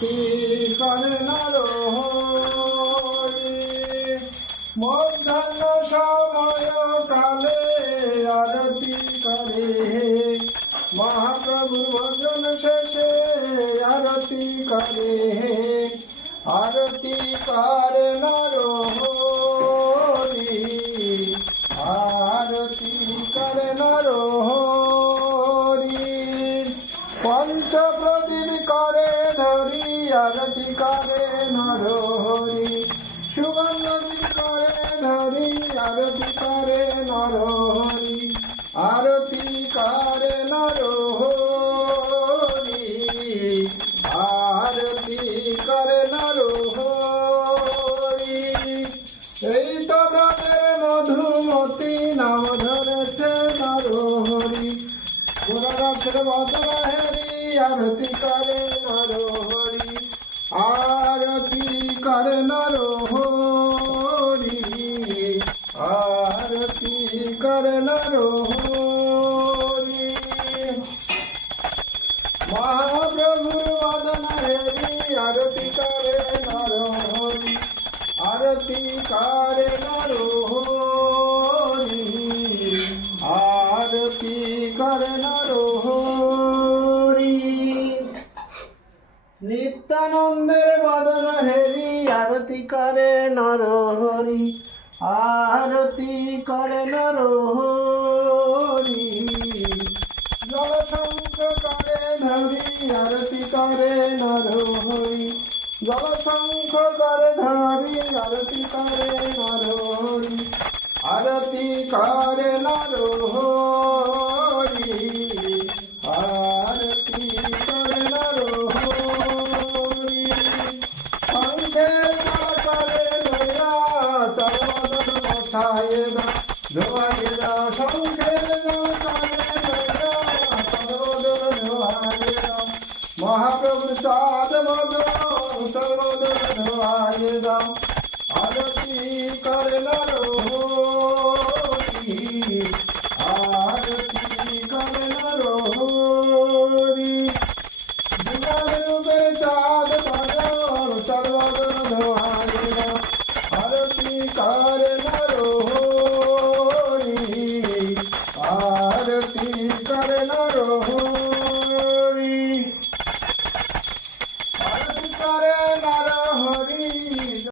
করুণার মধ্যাহ্ন সময় কালে আরতি করে। মহাপ্রভু ভজন শেষে আরতি করে। আরতি করে নর আরতি করে নর পঞ্চ প্রদীপ করে ধরি আরতি করে নর হরি সুগন্ধ করে ধরি আরতি করে নর হরি আরতি করে নর হরি আরতি করে নর হরি এই তো ব্রতের মধুমতি নাম ধরেছে নর হরি পুনরাত্র বদন হেরি আরতি করে করে নর হরি আরতি করে নর হরি মহাপ্রভু বদন হেরি আরতি করে নর হরি আরতি করে নর হরি আরতি করে নর নিত্যানন্দের বদন হরি আরতি করে নর হরি জলশঙ্খ করে ধরি, আরতি করে নর হরি জলশঙ্খ করে ধরি, আরতি করে নর হরি আরতি করে নর No, I